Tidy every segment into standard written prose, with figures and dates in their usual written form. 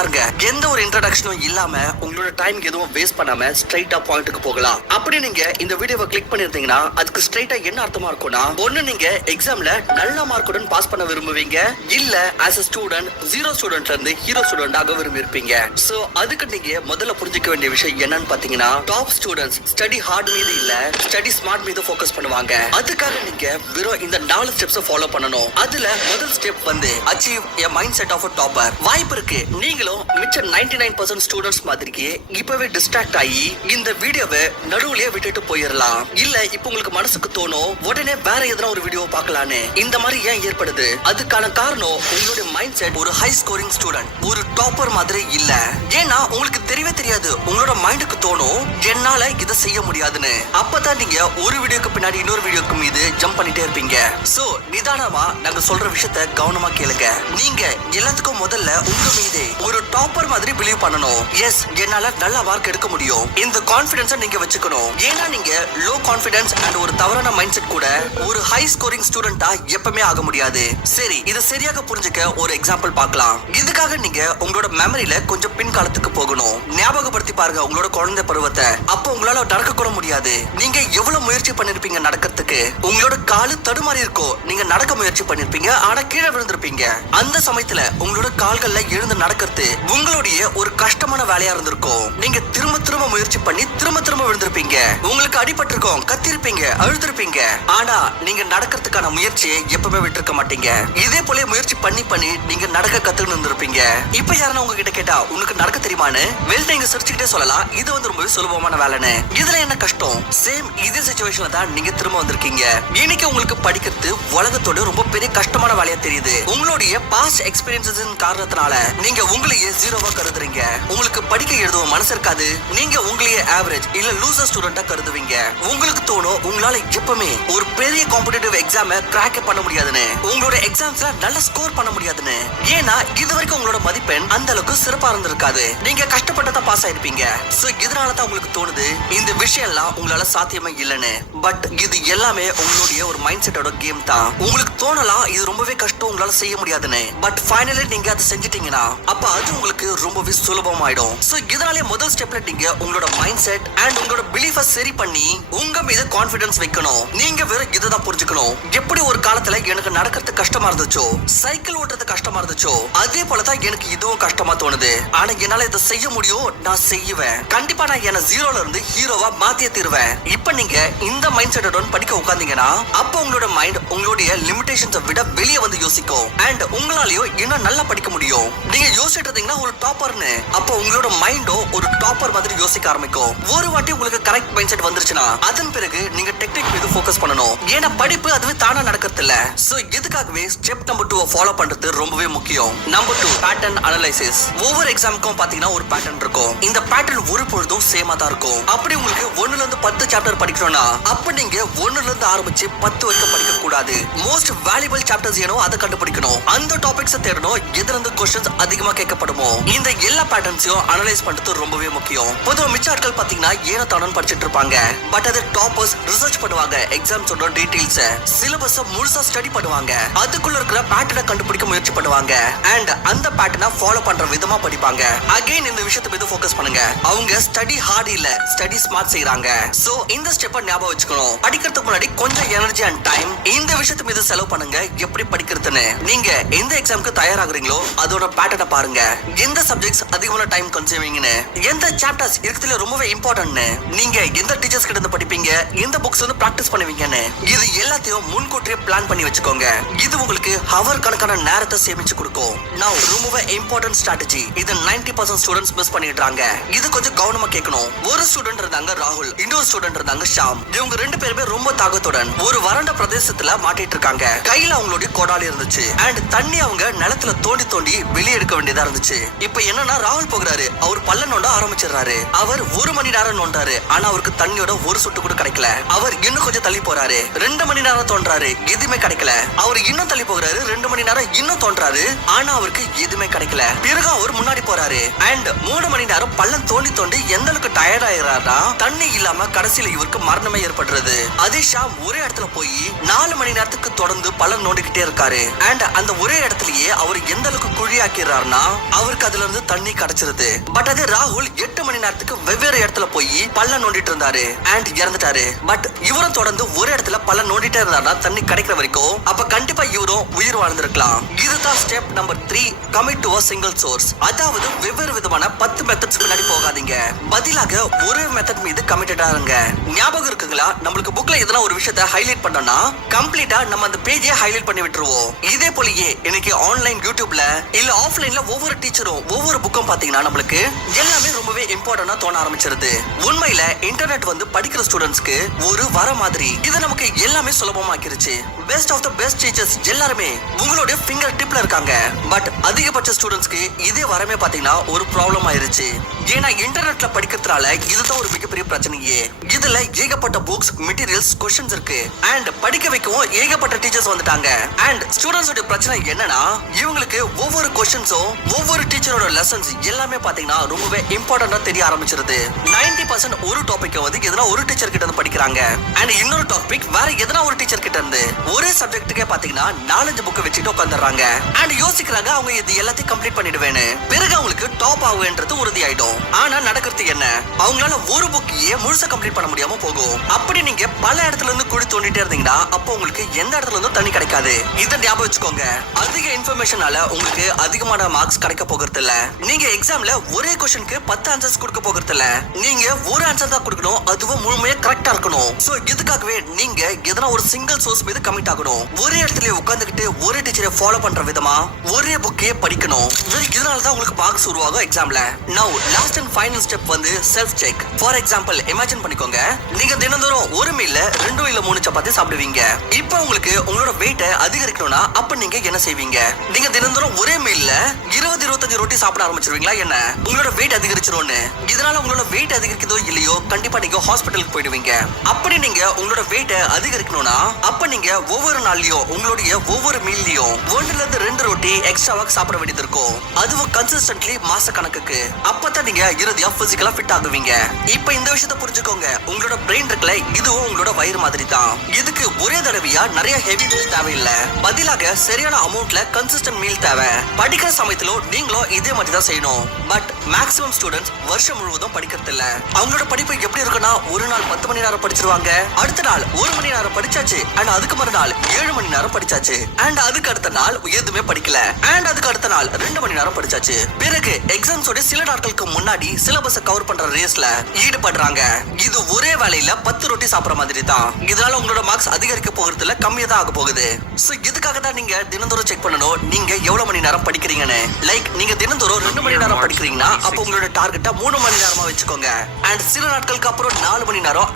பாருங்க, எந்த ஒரு இன்ட்ரோடக்ஷனும் இல்லாம உங்களோட டைம் எதுவும் வேஸ்ட் பண்ணாம ஸ்ட்ரைட்டா பாயிண்ட்க்கு போகலாம். அப்படி நீங்க இந்த வீடியோவை கிளிக் பண்ணிருந்தீங்கன்னா அதுக்கு ஸ்ட்ரைட்டா என்ன அர்த்தமா இருக்கும்னா, ஒண்ணு நீங்க எக்ஸாம்ல நல்ல மார்க்குடன் பாஸ் பண்ண விரும்புவீங்க, இல்ல ஆஸ் a ஸ்டூடெண்ட் ஜீரோ ஸ்டூடெண்ட்ல இருந்து ஹீரோ ஸ்டூடெண்ட் ஆக விரும்பியிருப்பீங்க. சோ அதுக்கு நீங்க முதல்ல புரிஞ்சுக்க வேண்டிய விஷயம் என்னன்னு பாத்தீங்கன்னா, டாப் ஸ்டூடெண்ட்ஸ் ஸ்டடி ஹார்ட் மீது இல்ல ஸ்டடி ஸ்மார்ட் மீது ஃபோக்கஸ் பண்ணுவாங்க. அதுக்காக நீங்க வெறும் இந்த 4 ஸ்டெப்ஸ் ஃபாலோ பண்ணணும். அதுல முதல் ஸ்டெப் வந்து achieve a mindset of a topper. வாய்ப்பு இருக்கு நீங்களும் மிச்ச 99% ஸ்டூடெண்ட்ஸ் மாதிரிக்கு இப்பவே டிஸ்ட்ராக்ட் ஆகி இந்த வீடியோவை நடுவுலயே விட்டுட்டு போயிடலாம். இல்ல இப்ப உங்களுக்கு மனசுக்கு தோணும் உடனே வேற எதனா ஒரு வீடியோ பார்க்கலான்னு. இந்த மாதிரி ஏன் ஏற்படுது? அதுக்கான காரணம் உங்களுடைய மைண்ட் செட் ஒரு ஹை ஸ்கோரிங் ஸ்டூடெண்ட், ஒரு டாப்பர் மாதிரி இல்ல. ஏன்னா உங்களுக்கு தெரியவே தெரியாது, உங்களோட மைண்டுக்கு தோணும் என்னால இதை செய்ய முடியாதுன்னு. அப்பதான் நீங்க ஒரு வீடியோக்கு பின்னாடி இன்னொரு வீடியோக்கு மீது ஜம்ப் பண்ணிட்டே இருப்பீங்க. சோ நிதானமா நாங்க சொல்ற விஷயத்த கவனமா கேளுங்க. நீங்க எல்லாத்துக்கும் முதல்ல உங்க மீது ஒரு டாப்பர் மாதிரி பிலீவ் பண்ணணும். எஸ், என்னால நல்ல மார்க் எடுக்க முடியும். இந்த கான்ஃபிடன்ஸை நீங்க வச்சுக்கணும். ஏன்னா நீங்க லோ கான்ஃபிடன்ஸ் அண்ட் ஒரு தவறான மைண்ட் செட் கூட ஒரு ஹை ஸ்கோரிங் ஸ்டூடெண்டா எப்பவுமே ஆக முடியாது. சரி, இது சரியாக புரிஞ்சுக்க ஒரு எக்ஸாம்பிள் பார்க்கலாம். இதுக்காக நீங்க உங்களோட மெமரியில கொஞ்சம் பின் காலத்துக்கு போகணும். ஞாபகப்படுத்தி பாருங்க உங்களோட குழந்தை பருவத்தை. அப்போ உங்களால நடக்க கூட முடியாது. நீங்க எவ்வளவு முயற்சி பண்ணிருப்பீங்க நடக்கிறதுக்கு, உங்களோட காலு தடுமாறி இருக்கும். நீங்க நடக்க முயற்சி பண்ணிருப்பீங்க, ஆனா கீழே விழுந்திருப்பீங்க. அந்த சமயத்துல உங்களோட கால்கள்ல எழுந்து நடக்கிறது உங்களுடைய ஒரு கஷ்டமான வேலையா இருந்திருக்கும். நீங்க திரும்ப திரும்ப முயற்சி பண்ணி திரும்ப திரும்ப விழுந்திருப்பீங்க. உங்களுக்கு அடிபட்டிருக்கும், கத்திருப்பீங்க, அழுத்திருப்பீங்க. ஆனா நீங்க நடக்கிறதுக்கான முயற்சியை எப்பவுமே விட்டுருக்க மாட்டீங்க. இதே போல முயற்சி பண்ணி பண்ணி நீங்க நடக்க கத்துன்னு இருந்திருப்பீங்க. இப்ப யாரும் உங்ககிட்ட கேட்டா உனக்கு நடக்க தெரியுமான்னு நீங்க சிரிச்சுக்கிட்டே சொல்லலாம், இது வந்து ரொம்பவே சுலபமான வேலைன்னு. இதுல என்ன கஷ்டம்? சேம் இதே சிச்சுவேஷன்ல தான் நீங்க திரும்ப வந்திருக்கீங்க. இன்னைக்கு உங்களுக்கு படிக்கிறது உலகத்தோட ரொம்ப பெரிய கஷ்டமான வேலையா தெரியுது. உங்களுடைய பாஸ்ட் எக்ஸ்பீரியன்ஸஸ் காரணத்தினால நீங்க உங்களையே ஜீரோவா கருதுறீங்க. உங்களுக்கு படிக்க எழுதும் மனசு இருக்காது. நீங்க உங்களையே ஆவரேஜ் இல்ல லூசர் ஸ்டூடெண்டா கருதுவீங்க. உங்களுக்கு தோணும் உங்களால எப்பவுமே ஒரு பெரிய காம்படிட்டிவ் எக்ஸாம கிராக் பண்ண முடியாதுன்னு, உங்களோட எக்ஸாம்ஸ்ல நல்ல ஸ்கோர் பண்ண முடியாதுன்னு. ஏன்னா இது வரைக்கும் உங்களோட மதிப்பெண் அந்த அளவுக்கு சிறப்பா இருந்திருக்காது. நீங்க கஷ்டப்பட்டதா பாஸ் ஆயிருப்பீங்க. சோ இதனாலதான் உங்களுக்கு தோணுது இந்த விஷயம் எல்லாம் உங்களால சாத்தியமே இல்லைன்னு. பட் இது எல்லாமே உங்களுடைய ஒரு மைண்ட் செட்டோட கேம் தான். உங்களுக்கு தோணலாம் இது ரொம்பவே கஷ்டம், உங்களால செய்ய முடியாதுன்னு. பட் ஃபைனலி நீங்க அதை செஞ்சிட்டீங்கன்னா அப்ப அது உங்களுக்கு ரொம்பவே சுலபமாயிடும். சோ இதனாலே முதல் ஸ்டெப்ல நீங்க உங்களோட மைண்ட் செட் அண்ட் உங்களோட பிலீஃபை சரி பண்ணி உங்க மீது கான்ஃபிடன்ஸ் வைக்கணும். நீங்க வெறும் இதுதான் புரிஞ்சுக்கணும். எப்படி ஒரு காலத்துல எனக்கு நடக்கிறது கஷ்டமா இருந்துச்சோ, சைக்கிள் ஓட்டுறது கஷ்டமா இருந்துச்சோ, அதே போலதான் எனக்கு இதுவும் கஷ்டமா தோணுது. ஆனா என்னால இதை செய்ய முடியும், நான் செய்வேன். கண்டிப்பா நான் என்ன ஜீரோல இருந்து ஹீரோவா மாத்திய தீருவேன். இப்ப நீங்க இந்த மைண்ட் செட்டோட படிக்க உட்கார்ந்தீங்கன்னா அப்ப உங்களோட மைண்ட் உங்களுடைய லிமிடேஷன்ஸை விட வெளியே வந்து யோசிக்கும். அண்ட் உங்களாலயோ இன்னும் நல்லா படிக்க முடியும். நீங்க யோசிச்சுட்டு இருந்தீங்கன்னா ஒரு டாப்பர்னு, அப்ப உங்களோட மைண்டோ ஒரு டாப்பர் மாதிரி யோசிக்க ஆரம்பிக்கும். ஒரு வாட்டி உங்களுக்கு கரெக்ட் மைண்ட் செட் வந்துருச்சுன்னா அதன் பிறகு நீங்க டெக்னிக் மீது ஃபோக்கஸ் பண்ணணும். ஏன்னா படிப்பு அதுவே தானா நடக்கிறது இல்ல. சோ இதுக்காகவே ஸ்டெப் நம்பர் 2 ஃபாலோ பண்றது ரொம்பவே முக்கியம். Number 2, pattern analysis. ஒவ்வொரு எக்ஸாமுக்கும் பாத்தீங்கன்னா ஒரு பேட்டர்ன் இருக்கும். இந்த பேட்டர்ன் ஒரு பொழுதும் சேமா தான் இருக்கும். அப்படி உங்களுக்கு 1ல இருந்து 10 சாப்டர் படிக்கணும்னா அப்ப நீங்க 1ல இருந்து ஆரம்பிச்சு 10 வரைக்கும் படிக்க கூடாது. மோஸ்ட் வேல்யூபிள் சாப்டர்ஸ் ஏனோ அதை கண்டுபிடிக்கணும். அந்த டாபிக்ஸ் தேடணும் எதுல இருந்து क्वेश्चंस அதிகமா கேட்கப்படுமோ. இந்த எல்லா பேட்டர்ன்ஸையும் அனலைஸ் பண்றது ரொம்பவே முக்கியம். பொதுவா மிச்ச ஆட்கள் பாத்தீங்கன்னா ஏனோ தானோன்னு படிச்சிட்டு இருப்பாங்க. பட் அது டாப்பர்ஸ் ரிசர்ச் பண்ணுவாங்க. எக்ஸாம்ஸோட டீடைல்ஸ், சிலபஸ் முழுசா ஸ்டடி பண்ணுவாங்க. அதுக்குள்ள இருக்கிற பேட்டர்னை கண்டுபிடிக்க முயற்சி பண்ணுவாங்க. அண்ட் அந்த பேட்டர்னை ஃபாலோ பண்ற விதமா படிப்பாங்க. அகைன் இந்த விஷயத்தை மீது ஃபோக்கஸ் பண்ணுங்க. அவங்க ஸ்டடி ஹார்ட் இல்ல ஸ்டடி ஸ்மார்ட் செய்றாங்க. சோ இந்த ஸ்டெப்பை ஞாபகம் வச்சுக்கணும். படிக்கிறதுக்கு முன்னாடி கொஞ்சம் எனர்ஜி அண்ட் டைம் இந்த விஷயத்து மீது செலவு பண்ணுங்க. எப்படி படிக்கிறதுன்னு நீங்க எந்த எக்ஸாமுக்கு தயாராகுறீங்களோ அதோட பேட்டர்னை பாருங்க. எந்த சப்ஜெக்ட்ஸ் அதிகமான டைம் கன்சியூமிங்னு, எந்த சாப்டர்ஸ் இருக்கிறதுல ரொம்பவே இம்பார்ட்டன்ட்னு, நீங்க எந்த டீச்சர்ஸ் கிட்ட இருந்து படிப்பீங்க, எந்த புக்ஸ் வந்து பிராக்டிஸ் பண்ணுவீங்கன்னு, இது எல்லாத்தையும் முன்கூட்டியே பிளான் பண்ணி வச்சுக்கோங்க. இது உங்களுக்கு ஹவர் கணக்கான நேரத்தை சேமிச்சு கொடுக்கும். Now ரொம்பவே இம்பார்ட்டன்ட் ஸ்ட்ராட்டஜி. இது 90% ஸ்டூடெண்ட்ஸ் மிஸ் பண்ணிடுறாங்க. இது கொஞ்சம் கவனமா கேட்கணும். ஒரு ஸ்டூடெண்ட் இருந்தாங்க ராகுல், இன்னொரு ஸ்டூடெண்ட் இருந்தாங்க ஷாம். இவங்க 2 பேருமே ரொம்ப தாகத்துடன் ஒரு வறண்ட பிரதேசத்துல மாட்டிட்டு இருக்காங்க. கையில அவங்களுடைய கோடாலி இருந்துச்சு. அண்ட் தண்ணி அவங்க நிலத்துல தோண்டி தோண்டி வெளியே எடுக்க வேண்டியதா இருந்துச்சு. இப்ப என்னன்னா ராகுல் போகிறாரு, அவர் பல்ல நோண்ட ஆரம்பிச்சிடுறாரு. அவர் 1 மணி நேரம் நோண்டாரு, ஆனா அவருக்கு தண்ணியோட ஒரு சொட்டு கூட கிடைக்கல. அவர் இன்னும் கொஞ்சம் தள்ளி போறாரு. 2 மணி மணி நேரம் தோன்றாரு, எதுவுமே கிடைக்கல. அவர் இன்னும் தள்ளி போகிறாரு, 2 மணி நேரம் இன்னும் தோன்றாரு, ஆனா அவருக்கு எதுவுமே கிடைக்கல. பிறகு அவர் முன்னாடி போறாரு அண்ட் 3 மணி நேரம் பள்ளம் தோண்டி தோண்டி எந்த அளவுக்கு டயர்ட் ஆயிடுறாருன்னா தண்ணி இல்லாம கடைசியில இவருக்கு மரணமே ஏற்படுறது. அதிஷா ஒரே இடத்துல போய் 4 மணி நேரத்துக்கு தொடர்ந்து பள்ளம் நோண்டிக்கிட்டே இருக்காரு அண்ட் அந்த ஒரே இடத்துலயே அவர் எந்த அளவுக்கு குழியாக்கிறாருன்னா அவருக்கு அதுல இருந்து தண்ணி கிடைச்சிருது. பட் அது ராகுல் 8 மணி நேரத்துக்கு வெவ்வேறு இடத்துல போய் பள்ளம் நோண்டிட்டு இருந்தாரு அண்ட் இறந்துட்டாரு. பட் இவரும் தொடர்ந்து ஒரு இடத்துல பள்ளம் நோண்டிட்டே இருந்தாருன்னா தண்ணி கிடைக்கிற வரைக்கும் அப்ப கண்டிப்பா இவரும் உயிர் வாழ்ந்திருக்கலாம். இதுதான் step number 3, commit to a single source. அதாவது வெவ்வேறு விதமான 10 மெத்தட்ஸ் பின்னாடி போகாதீங்க, பதிலாக ஒரு மெத்தட் மீது கமிட்டடா இருங்க. ஞாபகம் இருக்குங்களா, நம்மளுக்கு புக்ல எதனா ஒரு விஷயத்தை ஹைலைட் பண்ணோம்னா கம்ப்ளீட்டா நம்ம அந்த பேஜை ஹைலைட் பண்ணி விட்டுருவோம். இதே போலயே இன்னைக்கு ஆன்லைன் யூடியூப்ல இல்ல ஆஃப்லைன்ல ஒவ்வொரு டீச்சரும் ஒவ்வொரு புக்கும் பாத்தீங்கன்னா நம்மளுக்கு எல்லாமே ரொம்பவே இம்பார்ட்டன்டா தோண ஆரம்பிச்சிருது. உண்மையில இன்டர்நெட் வந்து படிக்கிற ஸ்டூடெண்ட்ஸ்க்கு ஒரு வர மாதிரி இது நமக்கு எல்லாமே சுலபமாக்கிருச்சு. Best of the best teachers எல்லாருமே உங்களுடைய ஃபிங்கர் டிப்ல இருக்காங்க. பட் அதிகபட்ச ஸ்டூடெண்ட்ஸ்க்கு இதே வரமே பாத்தீங்கன்னா ஒரு ப்ராப்ளம் ஆயிருச்சு. ஏன்னா இன்டர்நெட்ல படிக்கிறதுனால இதுதான் ஒரு மிகப்பெரிய பிரச்சனையே. இதுல ஏகப்பட்ட புக்ஸ், மெட்டீரியல்ஸ், கொஸ்டின்ஸ் இருக்கு அண்ட் படிக்க வைக்கவும் ஏகப்பட்ட டீச்சர்ஸ் வந்துட்டாங்க. அண்ட் ஸ்டூடெண்ட்ஸ் உடைய பிரச்சனை என்னன்னா இவங்களுக்கு ஒவ்வொரு கொஸ்டின்ஸும் ஒவ்வொரு டீச்சரோட லெசன்ஸ் எல்லாமே பாத்தீங்கன்னா ரொம்பவே இம்பார்ட்டன்டா தெரிய ஆரம்பிச்சிருது. 90% ஒரு டாபிக் வந்து எதனா ஒரு டீச்சர் கிட்ட இருந்து படிக்கிறாங்க அண்ட் இன்னொரு டாபிக் வேற எதனா ஒரு டீச்சர் கிட்ட இருந்து ஒரே சப்ஜெக்ட்டுக்கே பாத்தீங்கன்னா 4-5 புக் வச்சுட்டு உட்காந்துறாங்க அண்ட் யோசிக்கிறாங்க அவங்க இது எல்லாத்தையும் கம்ப்ளீட் பண்ணிடுவேன்னு. பிறகு அவங்களுக்கு டாப் ஆகுன்றது உறுதி ஆயிடும். ஆனா நடக்கிறது என்ன, அவங்களால ஒரு புக்கையே முழுசா கம்ப்ளீட் பண்ண முடியாம போகும். அப்படி நீங்க பல இடத்துல இருந்து குழி தோண்டிட்டே இருந்தீங்கன்னா அப்போ உங்களுக்கு எந்த இடத்துல இருந்தும் தண்ணி கிடைக்காது. இதை ஞாபகம் வச்சுக்கோங்க. அதிக இன்ஃபர்மேஷனால உங்களுக்கு அதிகமான மார்க்ஸ் கிடைக்க போகிறது இல்ல. நீங்க எக்ஸாம்ல ஒரே क्वेश्चनக்கு 10 ஆன்சர்ஸ் கொடுக்க போகிறது இல்ல. நீங்க ஒரு ஆன்சர் தான் கொடுக்கணும், அதுவும் முழுமையா கரெக்டா இருக்கணும். சோ இதுக்காகவே நீங்க எதனா ஒரு சிங்கிள் சோர்ஸ் மீது கமிட் ஆகணும். ஒரே இடத்துல உட்கார்ந்துகிட்டு ஒரே டீச்சரை ஃபாலோ பண்ற விதமா ஒரே புக்கையே படிக்கணும். இதனால தான் உங்களுக்கு மார்க்ஸ் உருவாகும் எக்ஸாம்ல. நவ லாஸ்ட் அண்ட் ஃபைனல் ஸ்டெப் வந்து self check. For example imagine பண்ணிக்கோங்க, நீங்க தினந்தோறும் ஒரு மீல்ல 2 இல்ல 3 சப்பாத்தி சாப்பிடுவீங்க. இப்போ உங்களுக்கு உங்களோட வெயிட்டை அதிகரிக்கணும்னா அப்ப நீங்க என்ன செய்வீங்க? நீங்க தினந்தோறும் ஒரே மீல்ல 20-25 ரொட்டி சாப்பிட ஆரம்பிச்சிருவீங்களா? என்ன உங்களோட வெயிட் அதிகரிச்சிரும்னு. இதனால உங்களோட வெயிட் அதிகரிக்குதோ இல்லையோ கண்டிப்பா நீங்க ஹாஸ்பிட்டலுக்கு போயிடுவீங்க. அப்படி நீங்க உங்களோட வெயிட்டை அதிகரிக்கணும்னா அப்ப நீங்க ஒவ்வொரு நாள்லயும் உங்களுடைய ஒவ்வொரு மீல்லயும் 1 ல இருந்து 2 ரொட்டி எக்ஸ்ட்ராவா சாப்பிட வேண்டியது இருக்கும். அதுவும் கன்சிஸ்டன்ட்லி மாச கணக்குக்கு. அப்பதான் நீங்க இறுதியா பிசிக்கலா ஃபிட் ஆகுவீங்க. இப்ப இந்த விஷயத்தை புரிஞ்சுக்கோங்க. உங்களோட பிரெயின் இருக்குல்ல, இதுவும் உங்களோட வயிறு மாதிரி தான். இதுக்கு ஒரே தடவையா நிறைய ஹெவி மீல் தேவையில்லை, பதிலாக சரியான அமௌண்ட்ல கன்சிஸ்டன்ட் மீல் தேவை. படிக்கிற சமயத்துல நீங்களும் இதே மாதிரி தான் செய்யணும். பட் மேக்ஸிமம் ஸ்டூடெண்ட்ஸ் வருஷம் முழுவதும் படிக்கிறது இல்ல. அவங்களோட படிப்பு எப்படி இருக்குன்னா ஒரு நாள் 10 மணி நேரம் படிச்சிருவாங்க, அடுத்த நாள் 1 மணி நேரம் படிச்சாச்சு அண்ட் அதுக்கு மறுநாள் 7 மணி நேரம் படிச்சாச்சு அண்ட் அதுக்கு அடுத்த நாள் எதுவுமே படிக்கல அண்ட் அதுக்கு அடுத்த நாள் 2 மணி நேரம் படிச்சாச்சு. பிறகு எக்ஸாம்ஸோட சில நாட்களுக்கு முன்னாடி சிலபஸை கவர் பண்ற ரேஸ்ல ஈடுபடுறாங்க. இது ஒரே வேலையில 10 ரொட்டி சாப்பிடுற மாதிரி தான். இதனால உங்களோட மார்க்ஸ் அதிகரிக்க போகிறது இல்ல, கம்மியா தான் ஆக போகுது. சோ இதுக்காக தான் நீங்க தினந்தோறும் செக் பண்ணணும் நீங்க எவ்வளவு மணி நேரம் படிக்கிறீங்கன்னு. லைக் நீங்க தினந்தோறும் 2 மணி நேரம் படிக்கிறீங்கன்னா அப்ப உங்களோட டார்கெட்டா 3 மணி நேரமா வச்சுக்கோங்க அண்ட் சில நாட்களுக்கு அப்புறம் 4 மணி நேரம்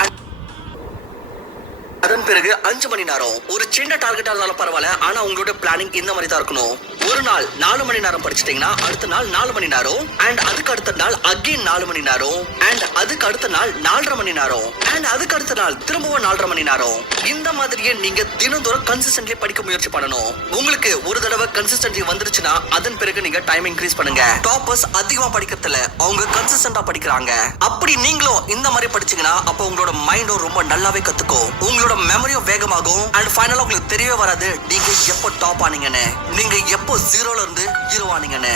அதன் பிறகு 5 மணி நேரம். ஒரு சின்ன டார்கெட்டா இருந்தாலும் பரவாயில்ல, ஆனா உங்களோட பிளானிங் இந்த மாதிரி தான் இருக்கணும். ஒரு நாள் 4 மணி நேரம் படிச்சிட்டீங்கன்னா அடுத்த நாள் 4 மணி நேரம் அண்ட் அதுக்கு அடுத்த நாள் அகைன் 4 மணி நேரம் அண்ட் அதுக்கு அடுத்த நாள் 4.5 மணி நேரம் அண்ட் அதுக்கு அடுத்த நாள் திரும்பவும் 4.5 மணி நேரம். இந்த மாதிரியே நீங்க தினந்தோறும் கன்சிஸ்டன்ட்லி படிக்க முயற்சி பண்ணணும். உங்களுக்கு ஒரு தடவை கன்சிஸ்டன்ட்லி வந்துருச்சுன்னா அதன் பிறகு நீங்க டைம் இன்க்ரீஸ் பண்ணுங்க. டாப்பர்ஸ் அதிகமா படிக்கிறதுல அவங்க கன்சிஸ்டன்டா படிக்கிறாங்க. அப்படி நீங்களும் இந்த மாதிரி படிச்சீங்கன்னா அப்ப உங்களோட மைண்டும் ரொம்ப நல்லாவே கத்துக்கும். உங்களோட மெமரியும் வேகமாகும் அண்ட் ஃபைனலா உங்களுக்கு தெரியவே வராது நீங்க எப்போ டாப் ஆனீங்கன்னு, நீங்க எப்போ 0ல இருந்து ஹீரோ ஆனீங்கன்னு.